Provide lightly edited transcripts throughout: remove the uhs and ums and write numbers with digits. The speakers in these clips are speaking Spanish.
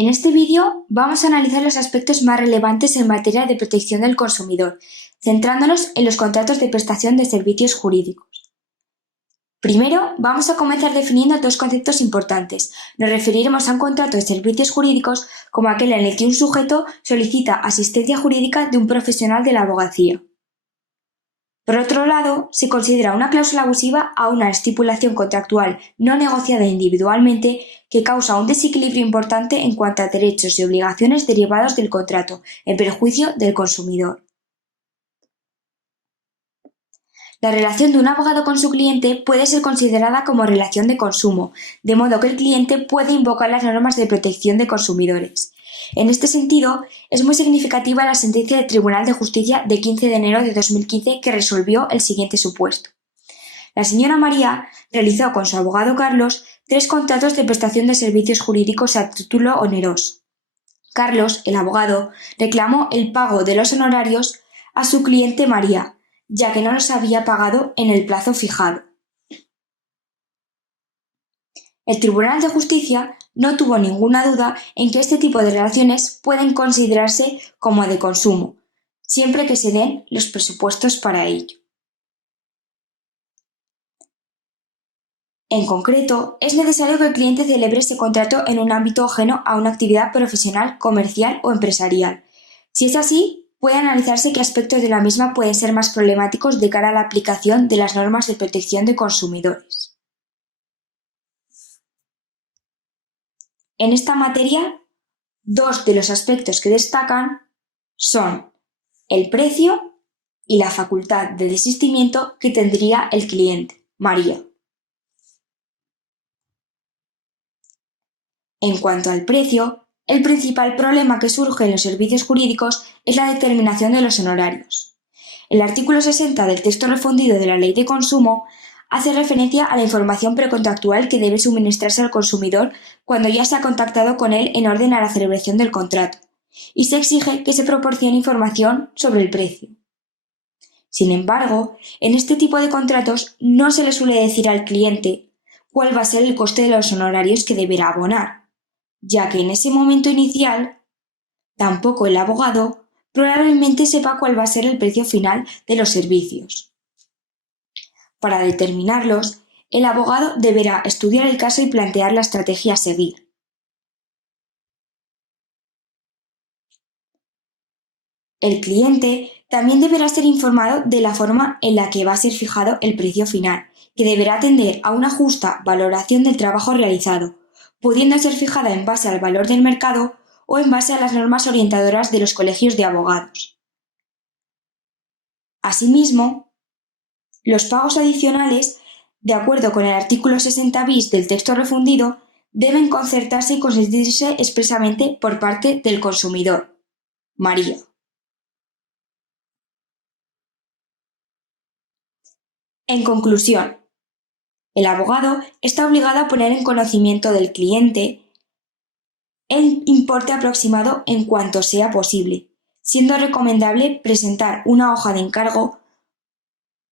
En este vídeo vamos a analizar los aspectos más relevantes en materia de protección del consumidor, centrándonos en los contratos de prestación de servicios jurídicos. Primero, vamos a comenzar definiendo dos conceptos importantes. Nos referiremos a un contrato de servicios jurídicos como aquel en el que un sujeto solicita asistencia jurídica de un profesional de la abogacía. Por otro lado, se considera una cláusula abusiva a una estipulación contractual no negociada individualmente que causa un desequilibrio importante en cuanto a derechos y obligaciones derivados del contrato, en perjuicio del consumidor. La relación de un abogado con su cliente puede ser considerada como relación de consumo, de modo que el cliente puede invocar las normas de protección de consumidores. En este sentido, es muy significativa la sentencia del Tribunal de Justicia de 15 de enero de 2015 que resolvió el siguiente supuesto. La señora María realizó con su abogado Carlos 3 contratos de prestación de servicios jurídicos a título oneroso. Carlos, el abogado, reclamó el pago de los honorarios a su cliente María, ya que no los había pagado en el plazo fijado. El Tribunal de Justicia no tuvo ninguna duda en que este tipo de relaciones pueden considerarse como de consumo, siempre que se den los presupuestos para ello. En concreto, es necesario que el cliente celebre ese contrato en un ámbito ajeno a una actividad profesional, comercial o empresarial. Si es así, puede analizarse qué aspectos de la misma pueden ser más problemáticos de cara a la aplicación de las normas de protección de consumidores. En esta materia, dos de los aspectos que destacan son el precio y la facultad de desistimiento que tendría el cliente, María. En cuanto al precio, el principal problema que surge en los servicios jurídicos es la determinación de los honorarios. El artículo 60 del texto refundido de la Ley de Consumo hace referencia a la información precontractual que debe suministrarse al consumidor cuando ya se ha contactado con él en orden a la celebración del contrato, y se exige que se proporcione información sobre el precio. Sin embargo, en este tipo de contratos no se le suele decir al cliente cuál va a ser el coste de los honorarios que deberá abonar, ya que en ese momento inicial tampoco el abogado probablemente sepa cuál va a ser el precio final de los servicios. Para determinarlos, el abogado deberá estudiar el caso y plantear la estrategia a seguir. El cliente también deberá ser informado de la forma en la que va a ser fijado el precio final, que deberá atender a una justa valoración del trabajo realizado, pudiendo ser fijada en base al valor del mercado o en base a las normas orientadoras de los colegios de abogados. Asimismo, los pagos adicionales, de acuerdo con el artículo 60 bis del texto refundido, deben concertarse y consentirse expresamente por parte del consumidor, María. En conclusión, el abogado está obligado a poner en conocimiento del cliente el importe aproximado en cuanto sea posible, siendo recomendable presentar una hoja de encargo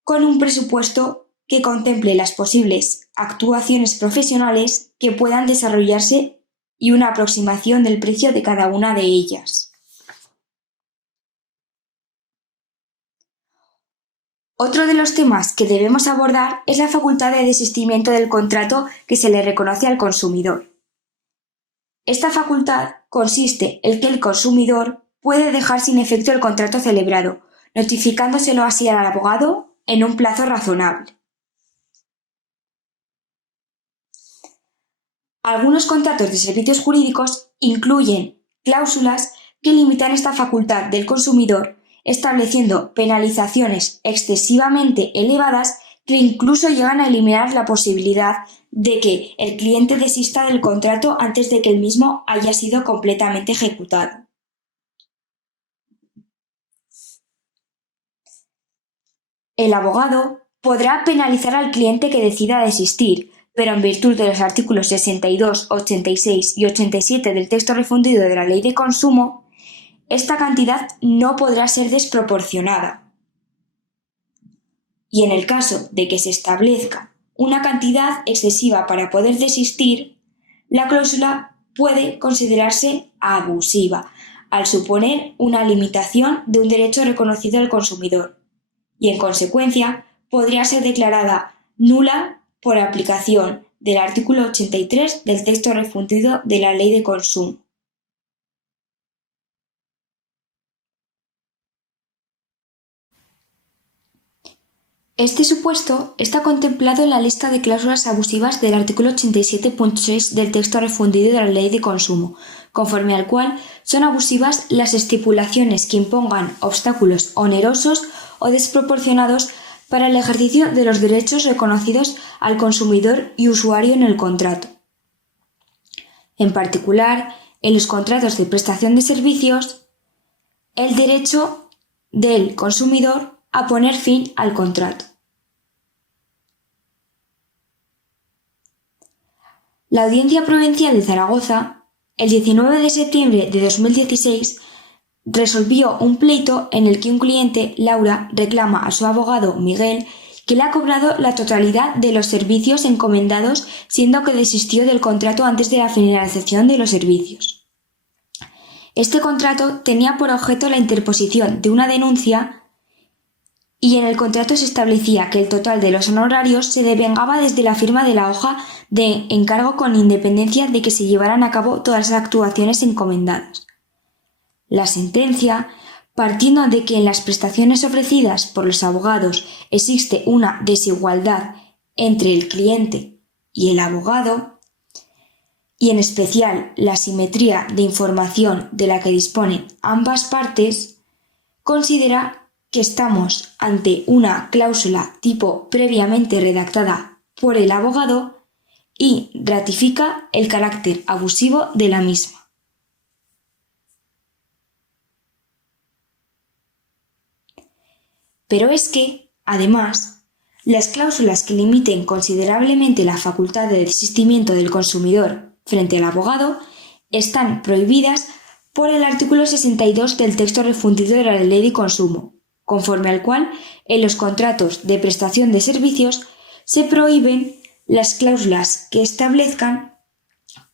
con un presupuesto que contemple las posibles actuaciones profesionales que puedan desarrollarse y una aproximación del precio de cada una de ellas. Otro de los temas que debemos abordar es la facultad de desistimiento del contrato que se le reconoce al consumidor. Esta facultad consiste en que el consumidor puede dejar sin efecto el contrato celebrado, notificándoselo así al abogado en un plazo razonable. Algunos contratos de servicios jurídicos incluyen cláusulas que limitan esta facultad del consumidor, estableciendo penalizaciones excesivamente elevadas que incluso llegan a eliminar la posibilidad de que el cliente desista del contrato antes de que el mismo haya sido completamente ejecutado. El abogado podrá penalizar al cliente que decida desistir, pero en virtud de los artículos 62, 86 y 87 del texto refundido de la Ley de Consumo, esta cantidad no podrá ser desproporcionada. Y en el caso de que se establezca una cantidad excesiva para poder desistir, la cláusula puede considerarse abusiva, al suponer una limitación de un derecho reconocido al consumidor, y en consecuencia podría ser declarada nula por aplicación del artículo 83 del texto refundido de la Ley de Consumo. Este supuesto está contemplado en la lista de cláusulas abusivas del artículo 87.6 del texto refundido de la Ley de Consumo, conforme al cual son abusivas las estipulaciones que impongan obstáculos onerosos o desproporcionados para el ejercicio de los derechos reconocidos al consumidor y usuario en el contrato. En particular, en los contratos de prestación de servicios, el derecho del consumidor a poner fin al contrato. La Audiencia Provincial de Zaragoza, el 19 de septiembre de 2016, resolvió un pleito en el que un cliente, Laura, reclama a su abogado, Miguel, que le ha cobrado la totalidad de los servicios encomendados, siendo que desistió del contrato antes de la finalización de los servicios. Este contrato tenía por objeto la interposición de una denuncia y en el contrato se establecía que el total de los honorarios se devengaba desde la firma de la hoja de encargo con independencia de que se llevaran a cabo todas las actuaciones encomendadas. La sentencia, partiendo de que en las prestaciones ofrecidas por los abogados existe una desigualdad entre el cliente y el abogado, y en especial la simetría de información de la que disponen ambas partes, considera que estamos ante una cláusula tipo previamente redactada por el abogado y ratifica el carácter abusivo de la misma. Pero es que, además, las cláusulas que limiten considerablemente la facultad de desistimiento del consumidor frente al abogado están prohibidas por el artículo 62 del texto refundido de la Ley de Consumo, conforme al cual en los contratos de prestación de servicios se prohíben las cláusulas que establezcan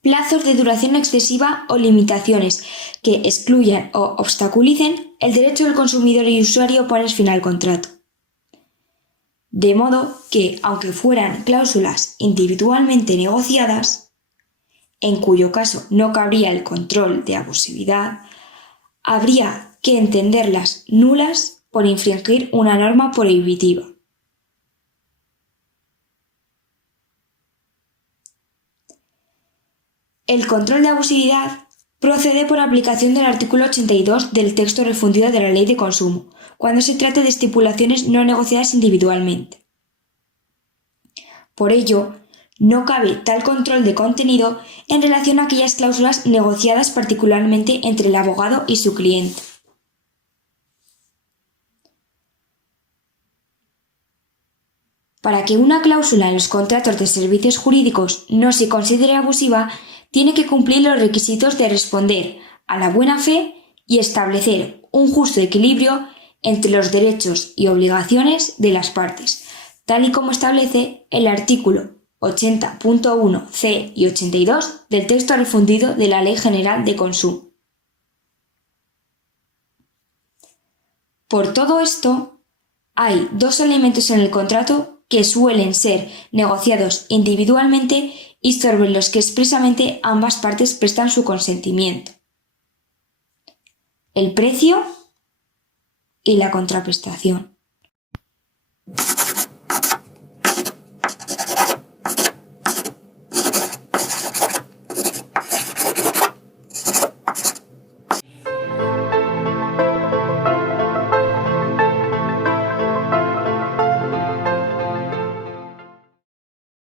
plazos de duración excesiva o limitaciones que excluyan o obstaculicen el derecho del consumidor y usuario a poner fin al contrato. De modo que, aunque fueran cláusulas individualmente negociadas, en cuyo caso no cabría el control de abusividad, habría que entenderlas nulas por infringir una norma prohibitiva. El control de abusividad procede por aplicación del artículo 82 del texto refundido de la Ley de Consumo, cuando se trata de estipulaciones no negociadas individualmente. Por ello, no cabe tal control de contenido en relación a aquellas cláusulas negociadas particularmente entre el abogado y su cliente. Para que una cláusula en los contratos de servicios jurídicos no se considere abusiva, tiene que cumplir los requisitos de responder a la buena fe y establecer un justo equilibrio entre los derechos y obligaciones de las partes, tal y como establece el artículo 80.1 c y 82 del texto refundido de la Ley General de Consumo. Por todo esto, hay dos elementos en el contrato que suelen ser negociados individualmente y sobre los que expresamente ambas partes prestan su consentimiento: el precio y la contraprestación.